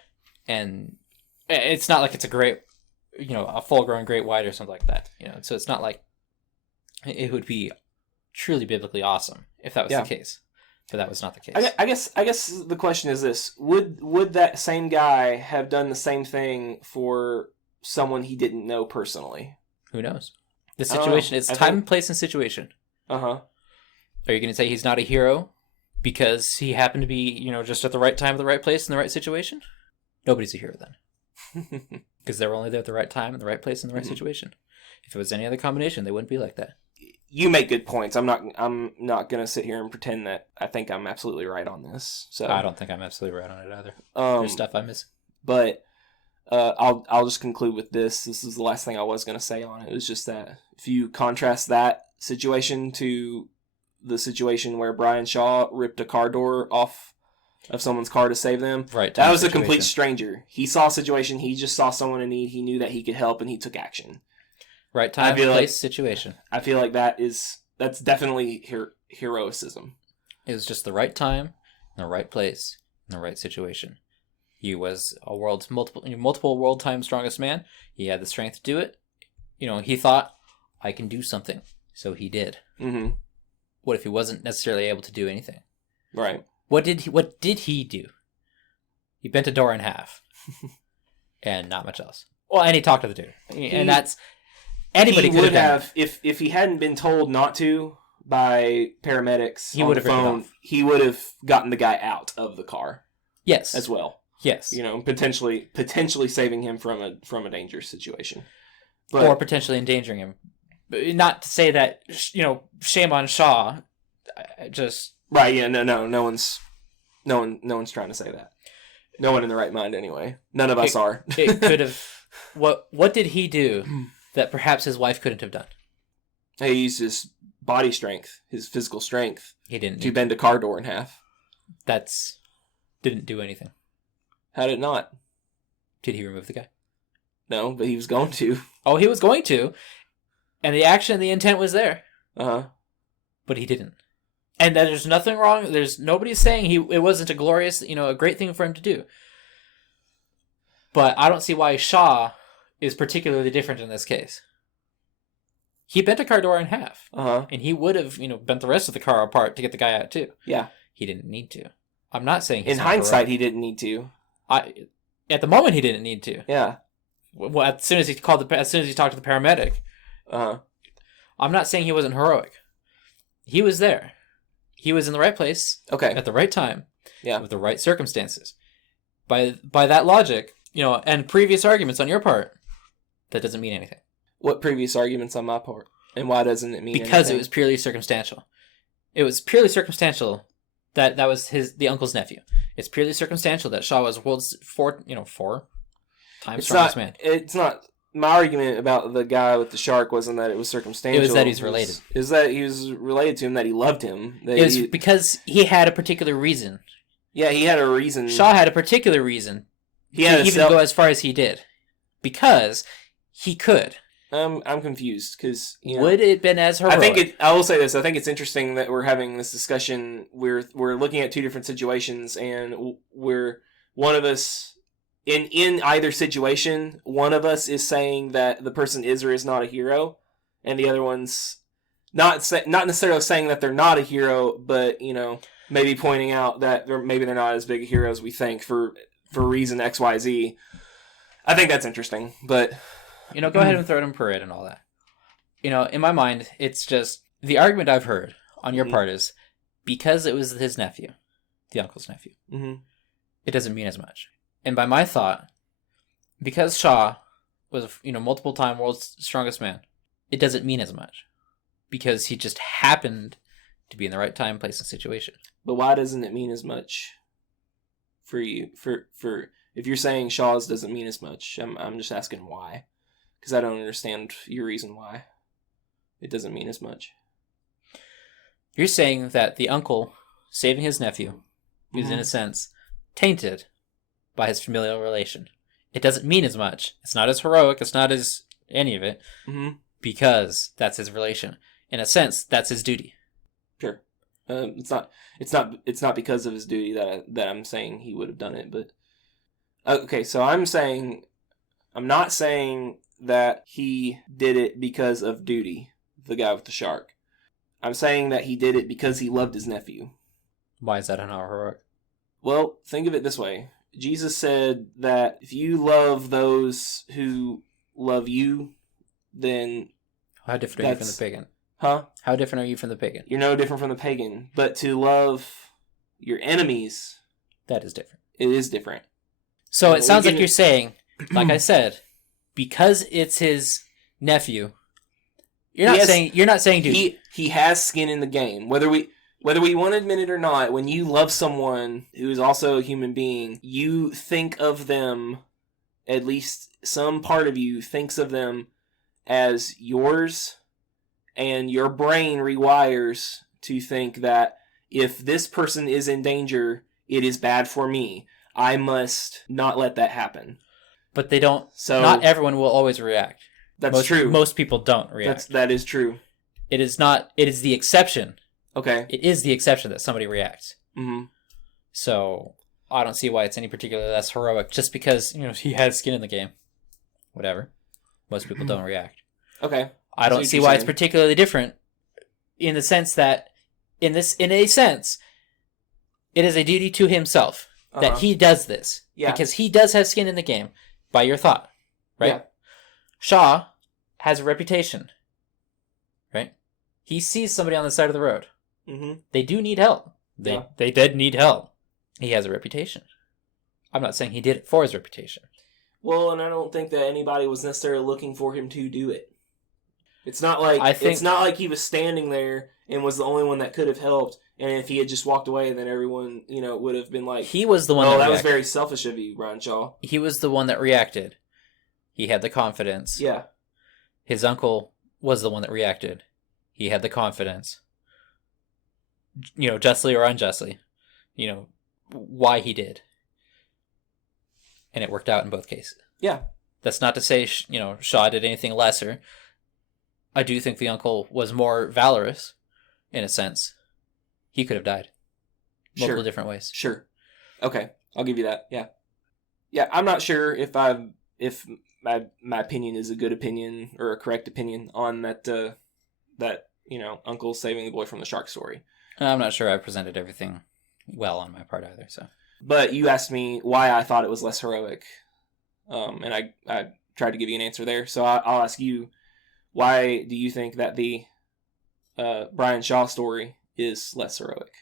And it's not like it's a great, a full-grown great white or something like that. So it's not like it would be truly biblically awesome if that was the case. But that was not the case. I guess the question is this: Would that same guy have done the same thing for someone he didn't know personally? Who knows? The situation is time, place, and situation. Uh-huh. Are you going to say he's not a hero because he happened to be, just at the right time, the right place, in the right situation? Nobody's a hero then. Because they were only there at the right time, in the right place, in the right situation. If it was any other combination, they wouldn't be like that. You make good points. I'm not going to sit here and pretend that I think I'm absolutely right on this. So I don't think I'm absolutely right on it either. There's stuff I miss. But I'll just conclude with this. This is the last thing I was going to say on it. It was just that if you contrast that situation to the situation where Brian Shaw ripped a car door off of someone's car to save them, right? That was a complete stranger. He saw a situation. He just saw someone in need. He knew that he could help, and he took action. Right time, place, situation. I feel like that's definitely heroicism. It was just the right time, in the right place, in the right situation. He was a world's multiple world time strongest man. He had the strength to do it. He thought, I can do something. So he did. Mm-hmm. What if he wasn't necessarily able to do anything? Right. What did he do? He bent a door in half. And not much else. Well, and he talked to the dude. And that's... Anybody could have if he hadn't been told not to by paramedics he on would the have phone, he would have gotten the guy out of the car. Yes. As well. Yes. Potentially saving him from a dangerous situation. Or potentially endangering him. Not to say that, shame on Shaw. Just... Right, yeah, no one's trying to say that. No one in the right mind, anyway. None of us are. It could have... What did he do that perhaps his wife couldn't have done? He used his body strength, his physical strength, He didn't. to bend a car door in half. That's... Didn't do anything. How did it not? Did he remove the guy? No, but he was going to. Oh, he was going to. And the action, the intent was there. Uh-huh. But he didn't. And there's nothing wrong. There's nobody saying it wasn't a glorious, a great thing for him to do. But I don't see why Shaw is particularly different in this case. He bent a car door in half. Uh-huh. And he would have, bent the rest of the car apart to get the guy out too. Yeah. He didn't need to. I'm not saying in hindsight he didn't need to. At the moment he didn't need to. Yeah. Well, as soon as he talked to the paramedic. Uh-huh. I'm not saying he wasn't heroic. He was there. He was in the right place. Okay. At the right time. Yeah. With the right circumstances. By that logic, and previous arguments on your part, that doesn't mean anything. What previous arguments on my part? And why doesn't it mean because anything? It was purely circumstantial. It was purely circumstantial that was the uncle's nephew. It's purely circumstantial that Shaw was world's four times strongest man. It's not. My argument about the guy with the shark wasn't that it was circumstantial. It was that he's related. It was that he was related to him, that he loved him. It was because he had a particular reason. Yeah, he had a reason. Shaw had a particular reason to even go as far as he did. Because he could. I'm confused because would it have been as heroic? I will say this. I think it's interesting that we're having this discussion. We're looking at two different situations, and we're one of us in either situation. One of us is saying that the person is or is not a hero, and the other one's not necessarily saying that they're not a hero, but maybe pointing out that maybe they're not as big a hero as we think for reason X, Y, Z. I think that's interesting, but. Go ahead and throw it in parade and all that. In my mind, it's just the argument I've heard on your part is because it was his nephew, the uncle's nephew, it doesn't mean as much. And by my thought, because Shaw was, multiple time world's strongest man, it doesn't mean as much because he just happened to be in the right time, place, and situation. But why doesn't it mean as much for you? For if you're saying Shaw's doesn't mean as much, I'm just asking why. Because I don't understand your reason why it doesn't mean as much. You're saying that the uncle saving his nephew is, in a sense, tainted by his familial relation. It doesn't mean as much. It's not as heroic. It's not as any of it. Because that's his relation. In a sense, that's his duty. Sure. It's not because of his duty that I'm saying he would have done it. But okay, so I'm not saying that he did it because of duty, the guy with the shark. I'm saying that he did it because he loved his nephew. Why is that not heroic? Well, think of it this way. Jesus said that if you love those who love you, then... How different are you from the pagan? Huh? How different are you from the pagan? You're no different from the pagan. But to love your enemies... That is different. It is different. So it sounds like you're saying, like I said... Because it's his nephew, you're not saying, dude. He has skin in the game. Whether we want to admit it or not, when you love someone who is also a human being, you think of them, at least some part of you thinks of them as yours, and your brain rewires to think that if this person is in danger, it is bad for me. I must not let that happen. But they don't. So not everyone will always react. That's true. Most people don't react. That is true. It is not. It is the exception. Okay. It is the exception that somebody reacts. Mm-hmm. So I don't see why it's any particularly less heroic just because he has skin in the game. Whatever. Most people don't react. Okay. I don't see why it's particularly different in the sense that in a sense it is a duty to himself that he does this because he does have skin in the game. By your thought, right? Yeah. Shaw has a reputation, right? He sees somebody on the side of the road. Mm-hmm. They do need help. They did need help. He has a reputation. I'm not saying he did it for his reputation. Well, and I don't think that anybody was necessarily looking for him to do it. It's not like he was standing there and was the only one that could have helped, And if he had just walked away, then everyone, would have been like, he was the one. Oh, that was very selfish of you, Brian Shaw. He was the one that reacted. He had the confidence. Yeah. His uncle was the one that reacted. He had the confidence. Justly or unjustly. Why he did. And it worked out in both cases. Yeah. That's not to say, Shaw did anything lesser. I do think the uncle was more valorous, in a sense. He could have died. Multiple different ways. Sure. Okay. I'll give you that. Yeah. Yeah, I'm not sure if my opinion is a good opinion or a correct opinion on that uncle saving the boy from the shark story. I'm not sure I presented everything well on my part either, so. But you asked me why I thought it was less heroic. And I tried to give you an answer there. So I'll ask you, why do you think that the Brian Shaw story is less heroic?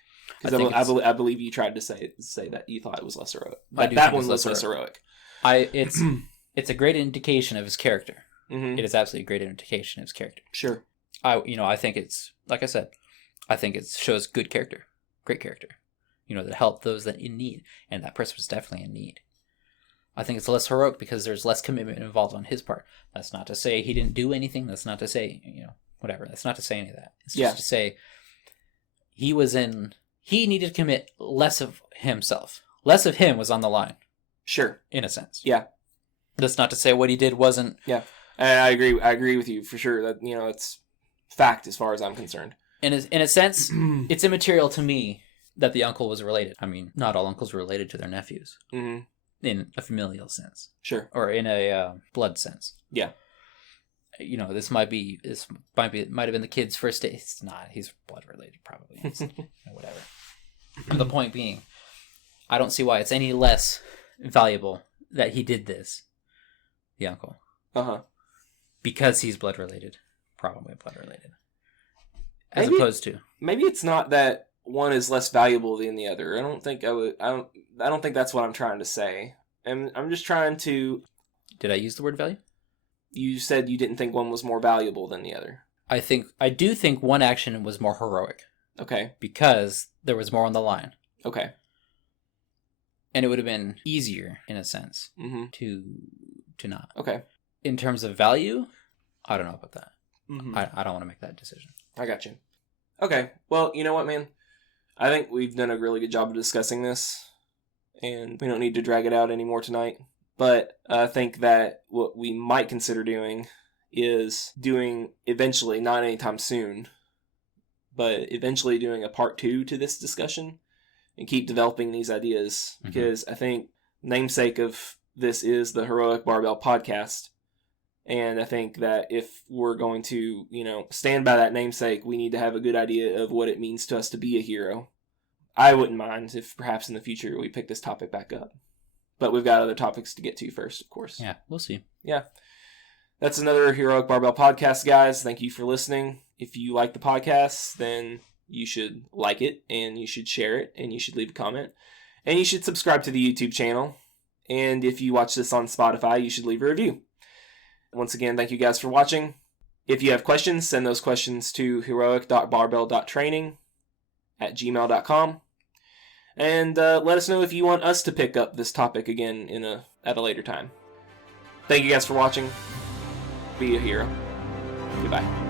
Because I believe you tried to say that you thought it was less heroic. That one was less heroic. It's a great indication of his character. Mm-hmm. It is absolutely a great indication of his character. Sure. I think it's, like I said, I think it shows good character, great character. That help those that in need, and that person was definitely in need. I think it's less heroic because there's less commitment involved on his part. That's not to say he didn't do anything. That's not to say, whatever. That's not to say any of that. It's just to say he needed to commit less of himself. Less of him was on the line. Sure. In a sense. Yeah. That's not to say what he did wasn't. Yeah. And I agree with you for sure that, it's fact as far as I'm concerned. In a sense, it's immaterial to me that the uncle was related. I mean, not all uncles were related to their nephews. Mm-hmm. In a familial sense. Sure. Or in a blood sense. Yeah. This might have been the kid's first day. It's not. He's blood related, probably. It's, whatever. The point being, I don't see why it's any less valuable that he did this, the uncle. Uh-huh. Because he's blood related. Probably blood related. As opposed to. Maybe it's not that one is less valuable than the other. I don't think that's what I'm trying to say. And I'm just trying to... Did I use the word value? You said you didn't think one was more valuable than the other. I do think one action was more heroic. Okay. Because there was more on the line. Okay. And it would have been easier, in a sense, mm-hmm. to not. Okay. In terms of value, I don't know about that. Mm-hmm. I don't want to make that decision. I got you. Okay. Well, you know what, man? I think we've done a really good job of discussing this, and we don't need to drag it out anymore tonight. But I think that what we might consider doing is doing eventually, not anytime soon, but eventually doing a part 2 to this discussion and keep developing these ideas. Mm-hmm. Because I think namesake of this is the Heroic Barbell Podcast. And I think that if we're going to, stand by that namesake, we need to have a good idea of what it means to us to be a hero. I wouldn't mind if perhaps in the future we pick this topic back up. But we've got other topics to get to first, of course. Yeah, we'll see. Yeah. That's another Heroic Barbell Podcast, guys. Thank you for listening. If you like the podcast, then you should like it, and you should share it, and you should leave a comment. And you should subscribe to the YouTube channel. And if you watch this on Spotify, you should leave a review. Once again, thank you guys for watching. If you have questions, send those questions to heroic.barbell.training @gmail.com. And let us know if you want us to pick up this topic again at a later time. Thank you guys for watching. Be a hero. Goodbye.